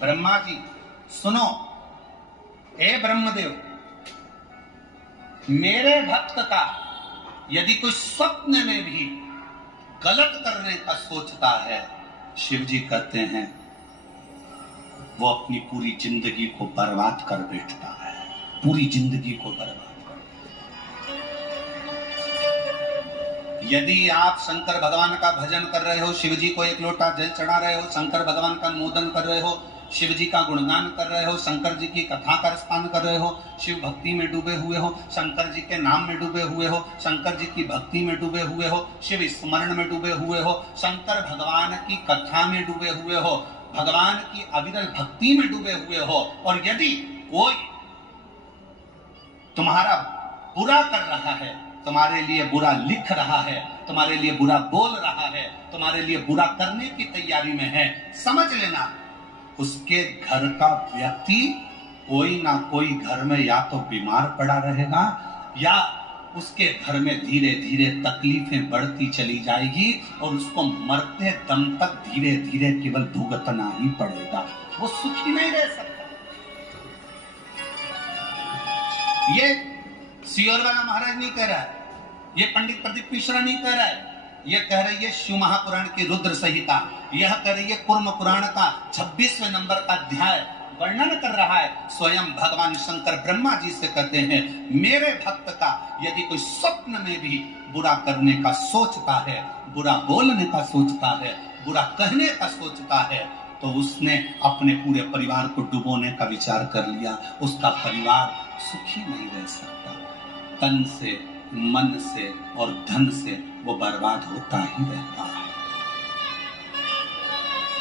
ब्रह्मा जी सुनो, हे ब्रह्मदेव, मेरे भक्त का यदि कोई स्वप्न में भी गलत करने का सोचता है, शिव जी कहते हैं वो अपनी पूरी जिंदगी को बर्बाद कर बैठता है, पूरी जिंदगी को बर्बाद कर। यदि आप शंकर भगवान का भजन कर रहे हो, शिव जी को एक लोटा जल चढ़ा रहे हो, शंकर भगवान का अनुमोदन कर रहे हो, शिव जी का गुणगान कर रहे हो, शंकर जी की कथा का रसपान कर रहे हो, शिव भक्ति में डूबे हुए हो, शंकर जी के नाम में डूबे हुए हो, शंकर जी की भक्ति में डूबे हुए हो, शिव स्मरण में डूबे हुए हो, शंकर भगवान की कथा में डूबे हुए हो, भगवान की अविरल भक्ति में डूबे हुए हो, और यदि कोई तुम्हारा बुरा कर रहा है, तुम्हारे लिए बुरा लिख रहा है, तुम्हारे लिए बुरा बोल रहा है, तुम्हारे लिए बुरा करने की तैयारी में है, समझ लेना उसके घर का व्यक्ति कोई ना कोई घर में या तो बीमार पड़ा रहेगा, या उसके घर में धीरे धीरे तकलीफें बढ़ती चली जाएगी, और उसको मरते दम तक धीरे धीरे केवल भुगतना ही पड़ेगा, वो सुखी नहीं रह सकता। ये सियोर वाला महाराज नहीं कह रहा है, ये पंडित प्रदीप मिश्रा नहीं कह रहा है, ये कह रही है शिव महापुराण की रुद्र संहिता, यह कह रही है कुर्म पुराण का 26वें नंबर का अध्याय वर्णन कर रहा है। स्वयं भगवान शंकर ब्रह्मा जी से कहते हैं, मेरे भक्त का यदि कोई स्वप्न में भी बुरा करने का सोचता है, बुरा बोलने का सोचता है, बुरा कहने का सोचता है, तो उसने अपने पूरे परिवार को डुबोने का विचार कर लिया, उसका परिवार सुखी नहीं रह सकता, तन से, मन से और धन से वो बर्बाद होता ही रहता है।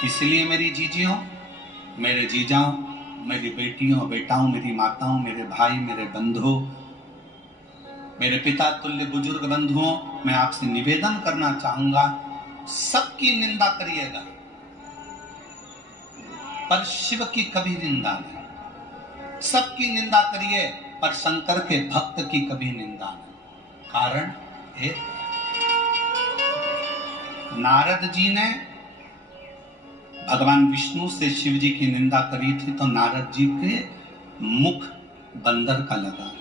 इसलिए मेरी जीजियों, मेरे जीजाओं, मेरी बेटियों बेटाओं, मेरी माताओं, मेरे भाई, मेरे बंधुओं, मेरे पिता तुल्य बुजुर्ग बंधुओं, मैं आपसे निवेदन करना चाहूंगा, सबकी निंदा करिएगा पर शिव की कभी निंदा नहीं। सबकी निंदा करिए पर शंकर के भक्त की कभी निंदा नहीं। कारण है, नारद जी ने भगवान विष्णु से शिव जी की निंदा करी थी, तो नारद जी के मुख बंदर का लगा।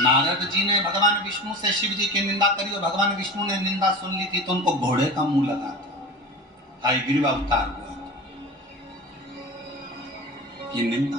नारद जी ने भगवान विष्णु से शिव जी की निंदा करी और भगवान विष्णु ने निंदा सुन ली थी, तो उनको घोड़े का मुंह लगा था, हयग्रीव अवतार हुआ था। ये निंदा